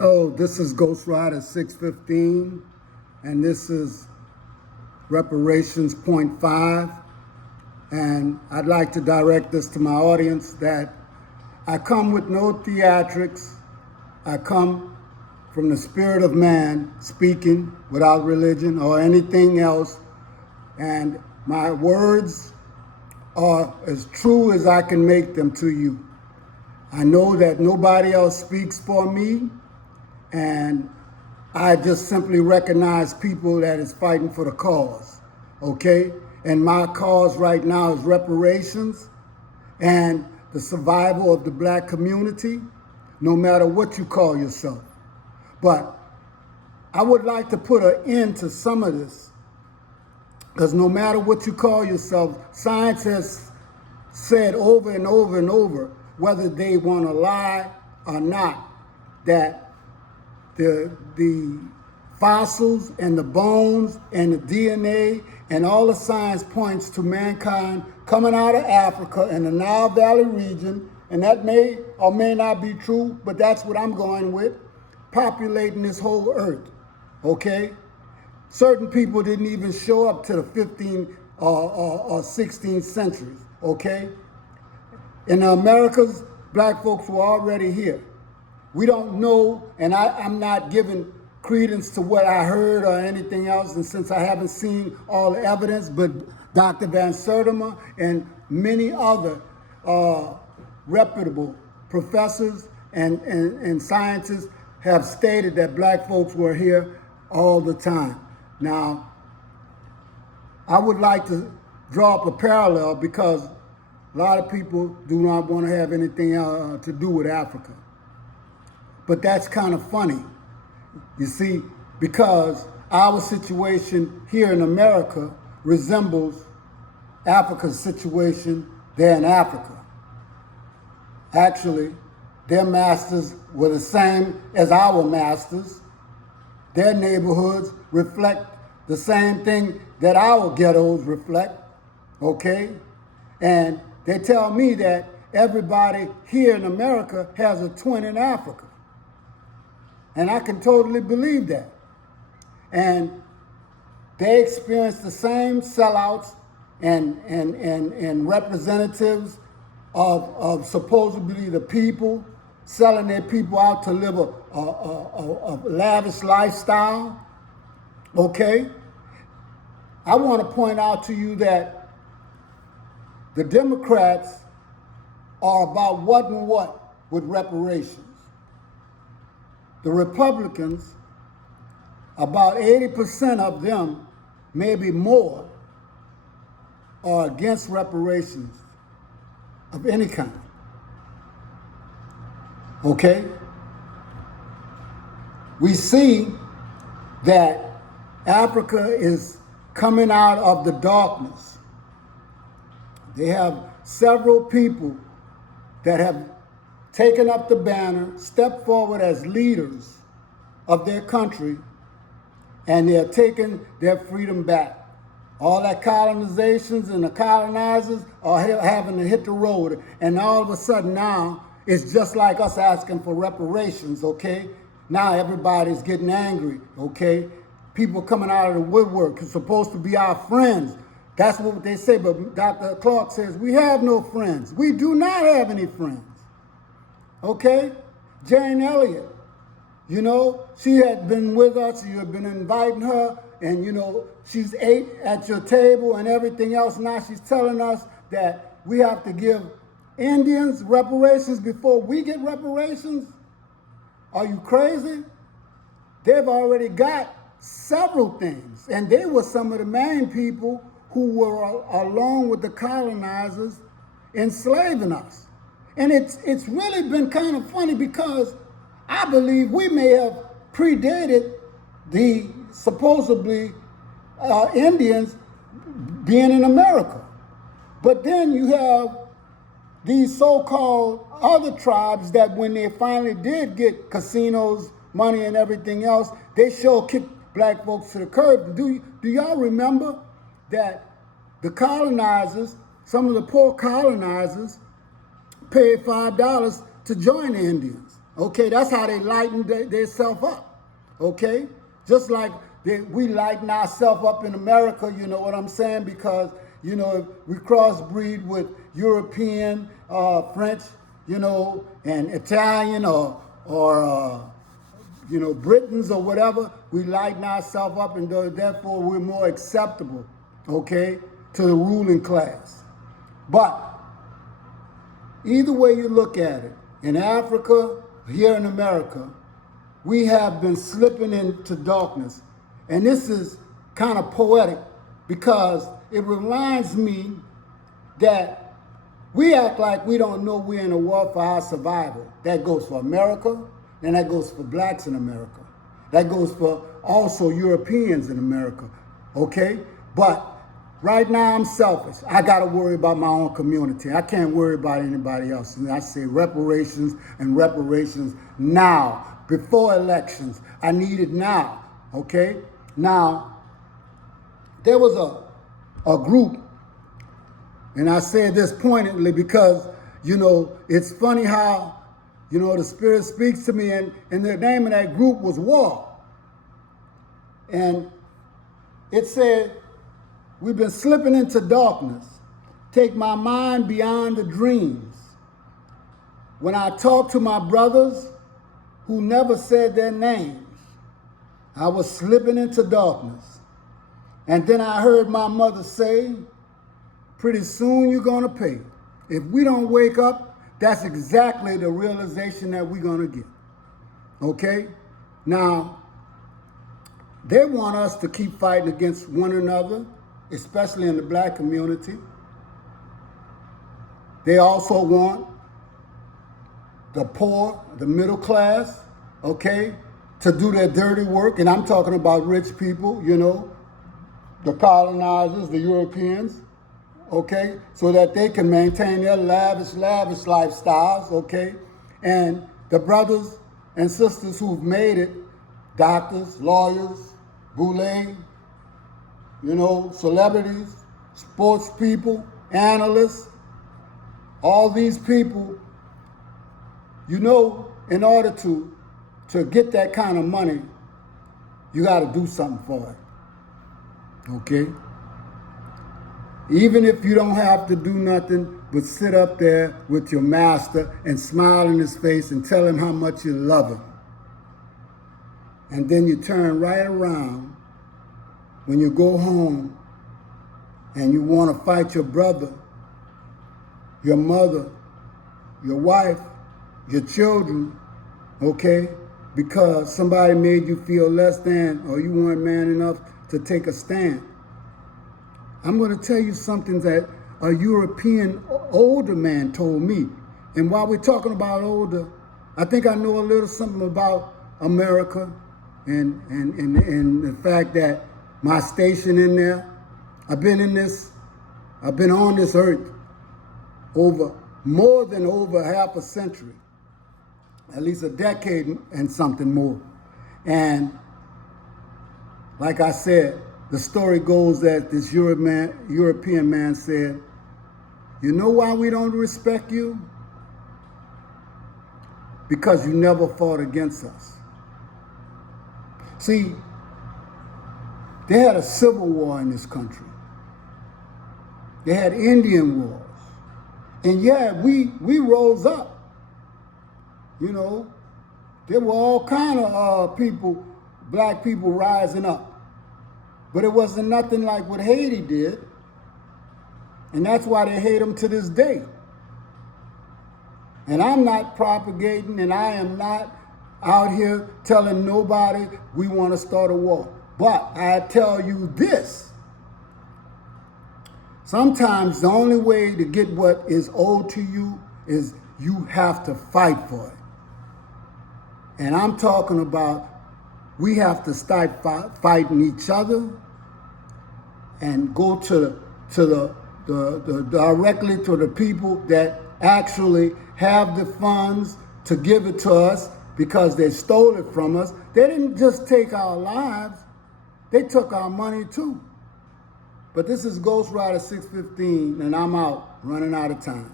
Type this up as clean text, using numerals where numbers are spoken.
Oh, this is Ghost Rider 615, and this is Reparations.5. And I'd like to direct this to my audience that I come with no theatrics. I come from the spirit of man, speaking without religion or anything else. And my words are as true as I can make them to you. I know that nobody else speaks for me, and I just simply recognize people that is fighting for the cause, okay? And my cause right now is reparations and the survival of the black community, no matter what you call yourself. But I would like to put an end to some of this, because no matter what you call yourself, science has said over and over and over, whether they want to lie or not, that the fossils and the bones and the DNA and all the science points to mankind coming out of Africa and the Nile Valley region, and that may or may not be true, but that's what I'm going with, populating this whole earth, okay? Certain people didn't even show up to the 15th or 16th centuries, okay? In the Americas, black folks were already here. We don't know, and I'm not giving credence to what I heard or anything else, and since I haven't seen all the evidence, but Dr. Van Sertima and many other reputable professors and scientists have stated that black folks were here all the time. Now, I would like to draw up a parallel because a lot of people do not want to have anything to do with Africa. But that's kind of funny, you see, because our situation here in America resembles Africa's situation there in Africa. Actually, their masters were the same as our masters. Their neighborhoods reflect the same thing that our ghettos reflect, okay? And they tell me that everybody here in America has a twin in Africa. And I can totally believe that. And they experience the same sellouts and representatives of supposedly the people, selling their people out to live a lavish lifestyle, okay? I want to point out to you that the Democrats are about what and what with reparations. The Republicans, about 80% of them, maybe more, are against reparations of any kind. Okay? We see that Africa is coming out of the darkness. They have several people that have taken up the banner, stepped forward as leaders of their country, and they're taking their freedom back. All that colonizations and the colonizers are having to hit the road, and all of a sudden now, it's just like us asking for reparations, okay? Now everybody's getting angry, okay? People coming out of the woodwork is supposed to be our friends. That's what they say, but Dr. Clark says, we have no friends. We do not have any friends. Okay? Jane Elliott, you know, she had been with us, you had been inviting her, and you know, she's ate at your table and everything else. Now she's telling us that we have to give Indians reparations before we get reparations? Are you crazy? They've already got several things, and they were some of the main people who were along with the colonizers enslaving us. And it's really been kind of funny because I believe we may have predated the supposedly Indians being in America. But then you have these so-called other tribes that when they finally did get casinos, money and everything else, they sure kicked black folks to the curb. Do y'all remember that the colonizers, some of the poor colonizers, paid $5 to join the Indians, Okay, that's how they lighten themselves up. Okay, just like we lighten ourselves up in America. You know what I'm saying? Because you know, if we crossbreed with European, French, you know, and Italian or you know, Britons or whatever, we lighten ourselves up, and therefore we're more acceptable, okay, to the ruling class. But either way you look at it, in Africa, here in America, we have been slipping into darkness. And this is kind of poetic because it reminds me that we act like we don't know we're in a war for our survival. That goes for America, and that goes for blacks in America. That goes for also Europeans in America, okay? But right now I'm selfish. I gotta worry about my own community. I can't worry about anybody else. And I say reparations and reparations now, before elections. I need it now, okay? Now, there was a group, and I say this pointedly because, you know, it's funny how, you know, the Spirit speaks to me, and the name of that group was War. And it said, we've been slipping into darkness. Take my mind beyond the dreams. When I talk to my brothers who never said their names, I was slipping into darkness. And then I heard my mother say, pretty soon you're gonna pay. If we don't wake up, that's exactly the realization that we're gonna get, okay? Now, they want us to keep fighting against one another, especially in the black community. They also want the poor, the middle class, okay, to do their dirty work. And I'm talking about rich people, you know, the colonizers, the Europeans, okay, so that they can maintain their lavish lifestyles, okay? And the brothers and sisters who've made it, doctors, lawyers, boulets, you know, celebrities, sports people, analysts, all these people, you know, in order to get that kind of money, you got to do something for it, okay? Even if you don't have to do nothing but sit up there with your master and smile in his face and tell him how much you love him. And then you turn right around when you go home and you want to fight your brother, your mother, your wife, your children, okay? Because somebody made you feel less than, or you weren't man enough to take a stand. I'm going to tell you something that a European older man told me. And while we're talking about older, I think I know a little something about America and the fact that my station in there, I've been on this earth more than half a century, at least a decade and something more. And like I said, the story goes that this European man said, you know why we don't respect you? Because you never fought against us. See, they had a civil war in this country. They had Indian wars. And yeah, we rose up. You know, there were all kind of people, black people rising up. But it wasn't nothing like what Haiti did. And that's why they hate them to this day. And I'm not propagating, and I am not out here telling nobody we want to start a war. But I tell you this. Sometimes the only way to get what is owed to you is you have to fight for it. And I'm talking about we have to start fighting each other and go to the directly to the people that actually have the funds to give it to us because they stole it from us. They didn't just take our lives, they took our money too. But this is Ghost Rider 615, and I'm out, running out of time.